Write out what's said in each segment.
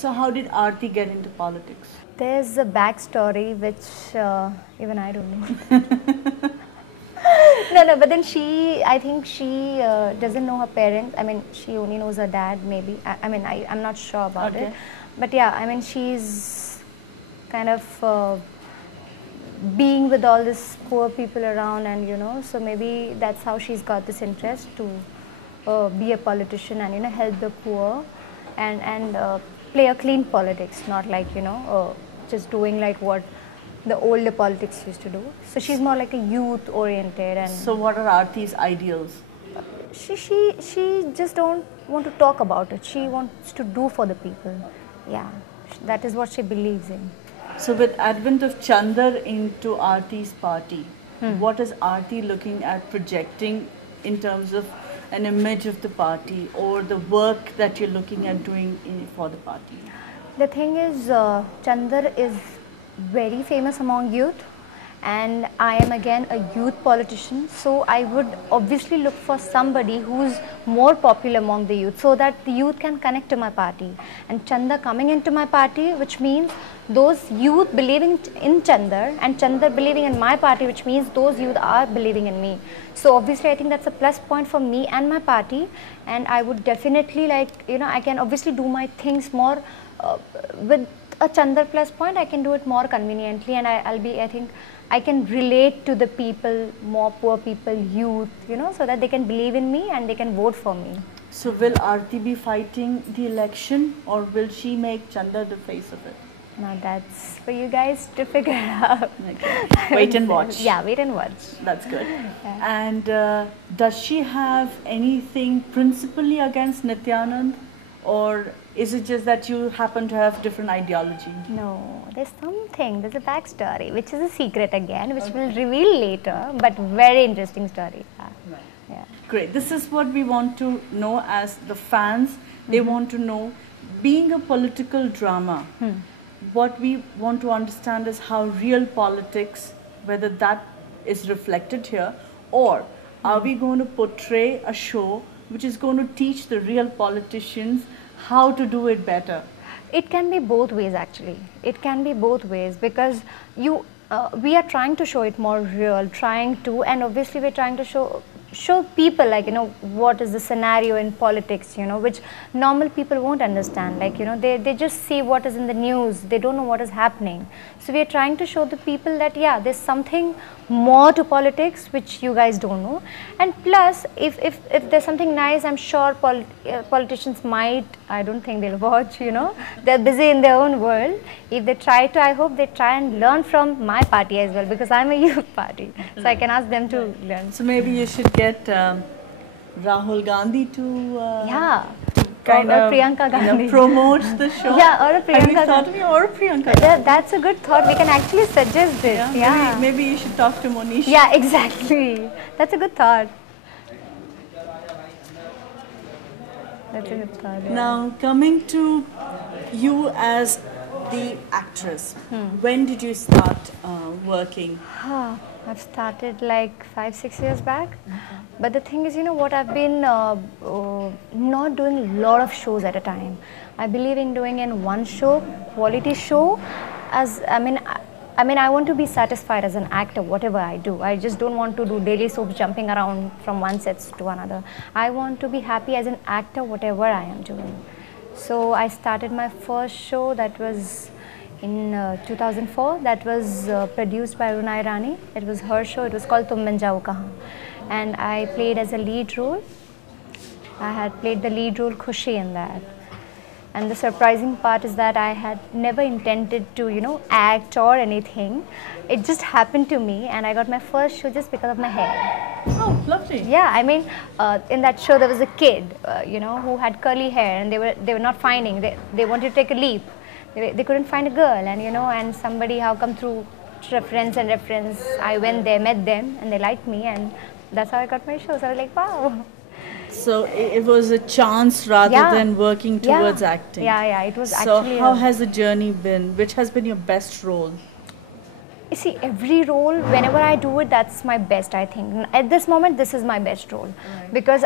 So how did Arti get into politics? There's a backstory which even I don't know. No, but then I think she doesn't know her parents. I mean, she only knows her dad, maybe. I'm not sure about it. But yeah, I mean, she's kind of being with all these poor people around, and so maybe that's how she's got this interest to be a politician and help the poor and play a clean politics, not like just doing like what the older politics used to do. So she's more like a youth oriented. And so what are Arti's ideals? She just don't want to talk about it. She wants to do for the people. Yeah, that is what she believes in. So with advent of Chandler into Arti's party, what is Arti looking at projecting in terms of an image of the party or the work that you're looking at doing for the party? The thing is, Chandler is very famous among youth, and I am again a youth politician, so I would obviously look for somebody who's more popular among the youth so that the youth can connect to my party. And Chandler coming into my party, which means those youth believing in Chandler and Chandler believing in my party, which means those youth are believing in me. So obviously I think that's a plus point for me and my party, and I would definitely I can obviously do my things more with a Chandler plus point. I can do it more conveniently, and I think I can relate to the people, more poor people, youth, so that they can believe in me and they can vote for me. So will Arti be fighting the election, or will she make Chandler the face of it? Now that's for you guys to figure out. Okay. Wait and watch. Yeah, wait and watch. That's good. Yeah. And does she have anything principally against Nityanand, or is it just that you happen to have different ideology? No, there's a backstory, which is a secret again, which we'll reveal later, but very interesting story. Right. Yeah. Great. This is what we want to know as the fans. They want to know, being a political drama, what we want to understand is how real politics, whether that is reflected here, or are we going to portray a show which is going to teach the real politicians how to do it better? It can be both ways actually. It can be both ways, because we are trying to show it more real, and obviously we're trying to show people what is the scenario in politics, which normal people won't understand. They just see what is in the news, they don't know what is happening. So we are trying to show the people that there's something more to politics which you guys don't know. And plus, if there's something nice, I'm sure politicians might, I don't think they'll watch, they're busy in their own world. If they try to, I hope they try and learn from my party as well, because I'm a youth party, so I can ask them to learn. So maybe you should get Rahul Gandhi to kind of Priyanka Gandhi promote the show. Yeah, or a Priyanka. Have you thought of me, or a Priyanka? That's a good thought. We can actually suggest it. Yeah. Maybe you should talk to Monish. Yeah, exactly. That's a good thought. That's a good thought. Yeah. Now, coming to you as the actress, when did you start working? I've started like 5-6 years back. But the thing is, what, I've been not doing a lot of shows at a time. I believe in doing in one show, quality show. I want to be satisfied as an actor, whatever I do. I just don't want to do daily soaps jumping around from one set to another. I want to be happy as an actor, whatever I am doing. So I started my first show, that was in 2004. That was produced by Runai Rani. It was her show. It was called Tum Ban Jao Kahan. And I played as a lead role. I had played the lead role Khushi in that. And the surprising part is that I had never intended to, act or anything. It just happened to me, and I got my first show just because of my hair. Oh, lovely. Yeah, in that show there was a kid, who had curly hair, and they were not finding. They wanted to take a leap. They couldn't find a girl, and somebody, how come through reference, I went there, met them, and they liked me, and that's how I got my show. So I was like, wow. So it was a chance rather than working towards acting. Yeah, it was so actually. So how has the journey been? Which has been your best role? You see, every role, whenever I do it, that's my best, I think. At this moment, this is my best role. Right. Because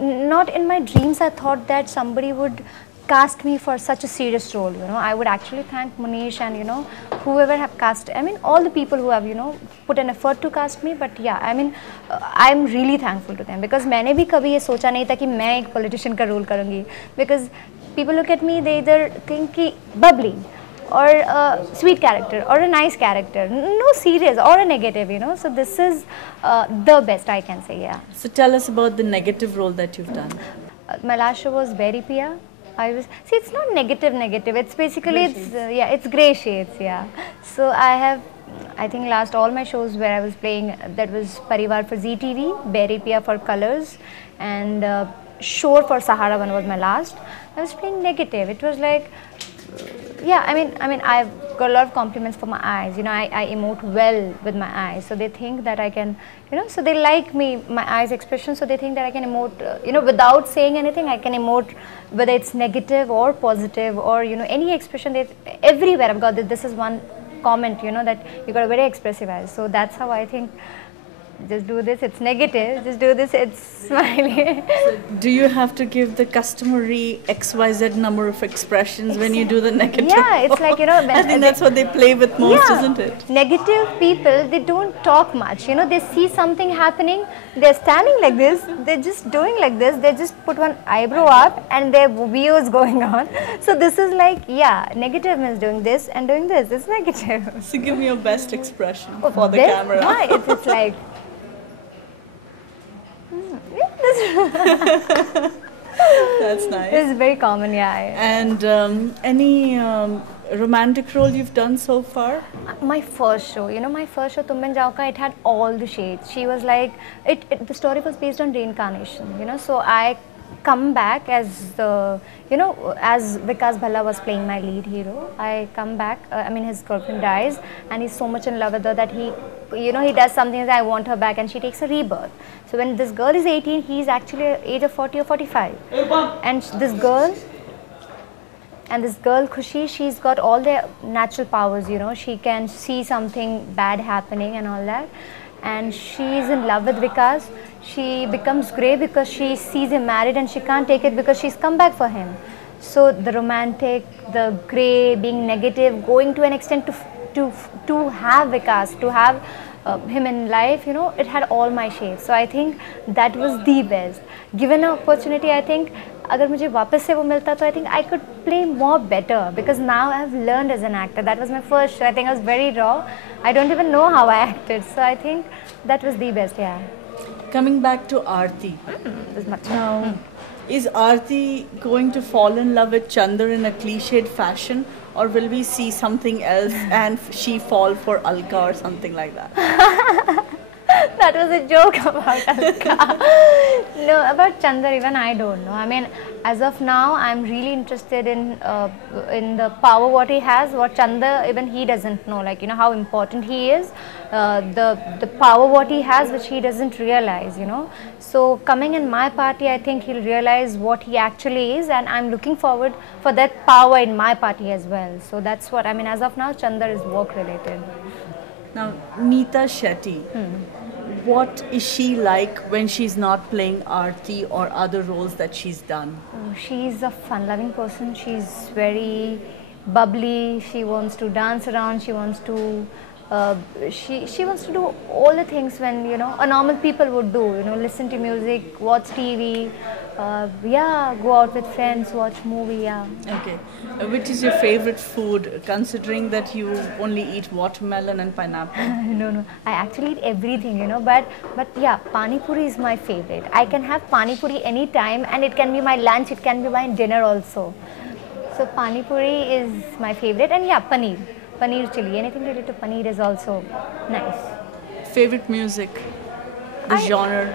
not in my dreams, I thought that somebody would cast me for such a serious role, you know. I would actually thank Manish and, you know, whoever have cast, I mean, all the people who have, you know, put an effort to cast me. But yeah, I mean, I'm really thankful to them, because मैंने भी कभी ये सोचा नहीं था कि मैं एक politician का role करूँगी, because people look at me, they either think कि bubbly or a sweet character or a nice character, no serious or a negative, you know. So this is the best I can say, yeah. So tell us about the negative role that you've done. My last show was Berry Pia. I was, see, it's not negative, it's basically, yeah, it's grey shades, yeah. So I think last all my shows where I was playing, that was Parivar for ZTV, Berry Pia for Colors, and Shore for Sahara One was my last. I was playing negative. It was like, yeah, I mean, I've got a lot of compliments for my eyes. You know, I emote well with my eyes, so they think that I can, you know, so they like me, my eyes expression, so they think that I can emote, you know, without saying anything. I can emote whether it's negative or positive, or, you know, any expression. That everywhere I've got this is one comment, you know, that you got a very expressive eyes. So that's how I think. Just do this, it's negative. Just do this, it's smiley. So do you have to give the customary XYZ number of expressions when you do the negative? Yeah, it's like, you know, I think that's what they play with most, isn't it? Negative people, they don't talk much. You know, they see something happening, they're standing like this, they're just doing like this, they just put one eyebrow up and their view is going on. So this is like, yeah, negative means doing this and doing this. It's negative. So give me your best expression for the camera. Yeah, it's like. That's nice. It's very common, yeah. And any romantic role you've done so far? My first show, you know, my first show, Tum Bin Jao Ka, it had all the shades. She was like, the story was based on reincarnation, you know, so I come back as the, you know, as Vikas Bhalla was playing my lead hero. I come back, I mean, his girlfriend dies and he's so much in love with her that he, you know, he does something that I want her back, and she takes a rebirth. So when this girl is 18, he's actually age of 40 or 45. And this girl, Khushi, she's got all the natural powers, you know, she can see something bad happening and all that. And she's in love with Vikas. She becomes grey because she sees him married and she can't take it because she's come back for him. So the romantic, the grey, being negative, going to an extent to have Vikas, to have him in life, you know, it had all my shades. So I think that was the best. Given an opportunity, I think, अगर मुझे वापस से वो मिलता तो I think I could play more better, because now I have learned as an actor. That was my first show. I think I was very raw. I don't even know how I acted. So I think that was the best, yeah. Coming back to Arti. This much. Now, is Arti going to fall in love with Chandler in a cliched fashion, or will we see something else and she fall for Alka or something like that? That was a joke about Alka. No, about Chandler even I don't know. I mean, as of now, I'm really interested in the power what he has, what Chandler even he doesn't know, like, you know, how important he is, the power what he has which he doesn't realize, you know. So coming in my party, I think he'll realize what he actually is, and I'm looking forward for that power in my party as well. So that's what, I mean, as of now, Chandler is work related. Now, Neeta Shetty. What is she like when she's not playing Arti or other roles that she's done? Oh, she's a fun-loving person. She's very bubbly. She wants to dance around. She wants to she wants to do all the things when, you know, a normal people would do. You know, listen to music, watch TV, yeah, go out with friends, watch movie. Yeah. Okay. Which is your favorite food, considering that you only eat watermelon and pineapple? No, I actually eat everything, you know, but yeah, pani puri is my favorite. I can have pani puri anytime, and it can be my lunch, it can be my dinner also. So pani puri is my favorite, and yeah, paneer chili, anything related to paneer is also nice. Favorite music, the genre?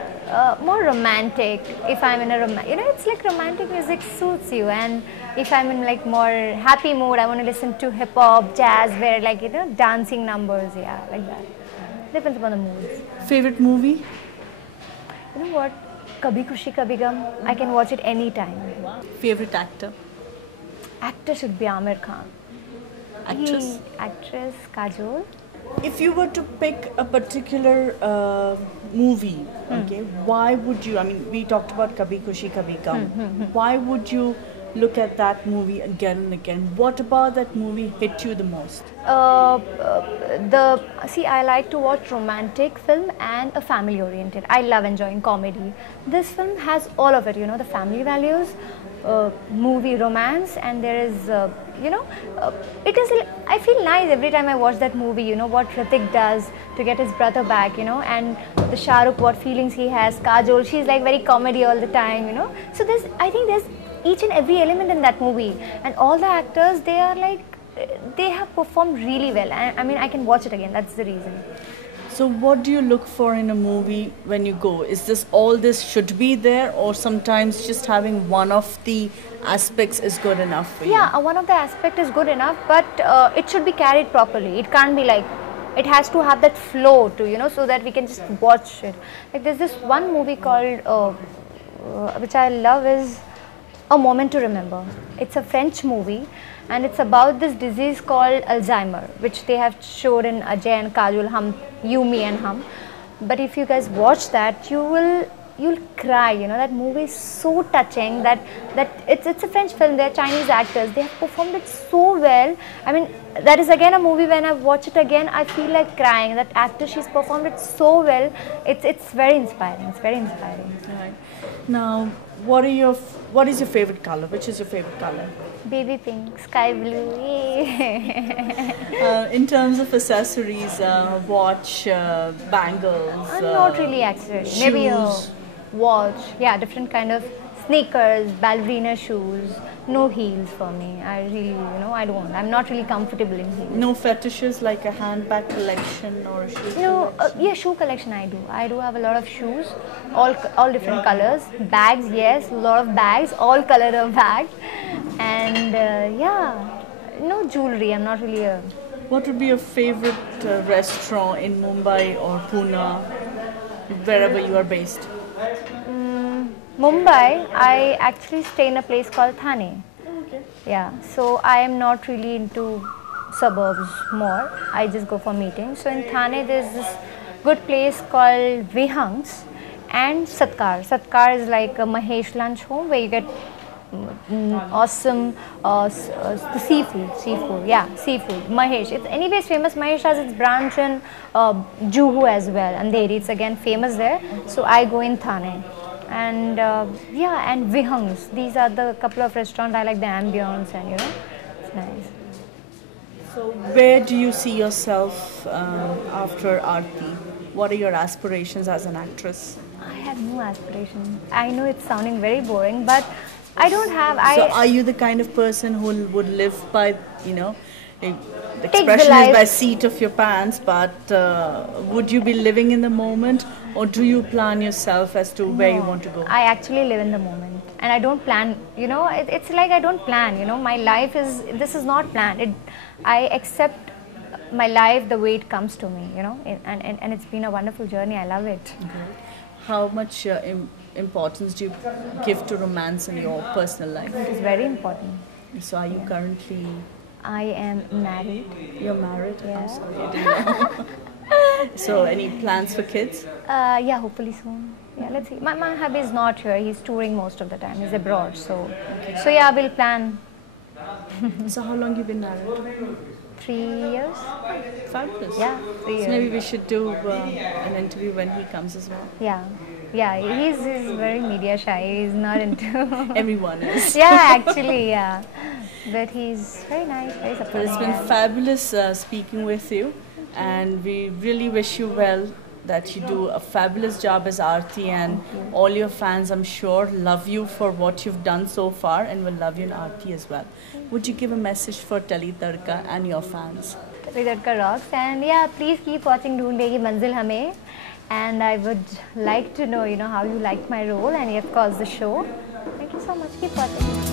More romantic. If I'm in a you know, it's like romantic music suits you, and if I'm in like more happy mood, I want to listen to hip hop, jazz, where, like, you know, dancing numbers, yeah, like that. Depends upon the moods. Favorite movie? You know what? Kabhi Khushi Kabhi Gum. I can watch it anytime. Favorite actor? Actor should be Aamir Khan. Actress? Actress Kajol. If you were to pick a particular movie, okay, why would you, I mean, we talked about Kabhi Khushi Kabhi Gum, why would you look at that movie again and again. What about that movie hit you the most? I like to watch romantic film and a family oriented. I love enjoying comedy. This film has all of it, you know, the family values, movie romance, and there is, it is, I feel nice every time I watch that movie, you know, what Hrithik does to get his brother back, you know, and the Shah Rukh, what feelings he has, Kajol, she's like very comedy all the time, you know. So I think there's each and every element in that movie, and all the actors, they are like, they have performed really well. I mean, I can watch it again, that's the reason. So what do you look for in a movie when you go? Is this all this should be there, or sometimes just having one of the aspects is good enough for you? Yeah, one of the aspects is good enough, but it should be carried properly. It can't be like, it has to have that flow to, you know, so that we can just watch it. Like there's this one movie called, which I love, is A Moment to Remember. It's a French movie, and it's about this disease called Alzheimer, which they have showed in Ajay and Kajol, Hum, You, Me and Hum. But if you guys watch that, you'll cry, you know. That movie is so touching, that it's a French film, they're Chinese actors, they have performed it so well. I mean, that is again a movie, when I watch it again, I feel like crying. That actor, she's performed it so well, it's very inspiring, it's very inspiring. Right. Now, what is your favorite color? Which is your favorite color? Baby pink, sky blue. In terms of accessories, watch, bangles. Not really accessories. Shoes. Maybe a watch. Yeah, different kind of sneakers, ballerina shoes. No heels for me. I really, you know, I'm not really comfortable in heels. No fetishes like a handbag collection or a shoe collection? Yeah, shoe collection I do. I do have a lot of shoes, all different colors. Bags, yes, a lot of bags, all color of bags. And yeah, no jewelry. I'm not really a... What would be your favorite restaurant in Mumbai or Pune, wherever you are based? Mumbai, I actually stay in a place called Thane. Okay. Yeah, so I am not really into suburbs more. I just go for meetings. So in Thane, there's this good place called Vihangs and Satkar. Satkar is like a Mahesh lunch home where you get awesome the seafood, Mahesh. It's anyways famous. Mahesh has its branch in Juhu as well, and it's again famous there. So I go in Thane. And yeah, and Vihangs. These are the couple of restaurants I like, the ambience, and you know, it's nice. So where do you see yourself after Arti? What are your aspirations as an actress? I have no aspirations. I know it's sounding very boring, but I don't have... So are you the kind of person who would live by, you know, the expression is by seat of your pants, but would you be living in the moment, or do you plan yourself as to where you want to go? I actually live in the moment, and I don't plan, you know, it's like I don't plan, you know, my life is, this is not planned. I accept my life the way it comes to me, you know, and it's been a wonderful journey. I love it. Okay. How much importance do you give to romance in your personal life? It is very important. So are you currently... I am married. You're married? Yeah. I'm sorry, I didn't know. So any plans for kids? Yeah, hopefully soon. Yeah, let's see. My hubby is not here. He's touring most of the time. He's abroad. So yeah, we'll plan. So how long you been married? 3 years. Fabulous. Yeah, 3 years. So maybe we should do an interview when he comes as well. Yeah, he's very media shy. He's not into... Everyone is. Yeah, actually, yeah. But he's very nice, very supportive. It's been fabulous speaking with you, and we really wish you well, that you do a fabulous job as Arti, and all your fans, I'm sure, love you for what you've done so far and will love you in Arti as well. Would you give a message for TellyTadka and your fans? TellyTadka rocks, and yeah, please keep watching Dhoondegi Manzil Hame, and I would like to know, you know, how you liked my role and of course the show. Thank you so much. Keep watching.